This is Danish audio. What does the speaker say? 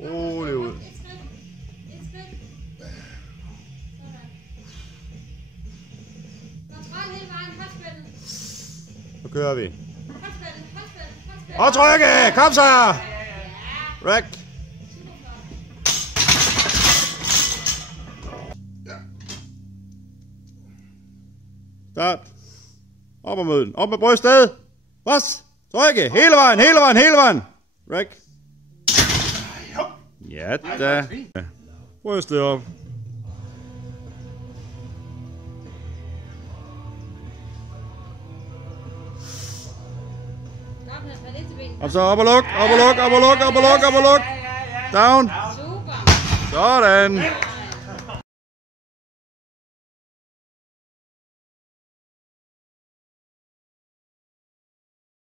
Rolig ud. Så kører vi. Og trykke! Kom så! Rack! Start. Op og mød den. Op med brystet. Pres. Trykke. Hele vejen, hele vejen, hele vejen. Rack. Ja da. Brystet op. Og så op og luk, op og luk, op og luk, op og luk, op og luk. Down. Sådan.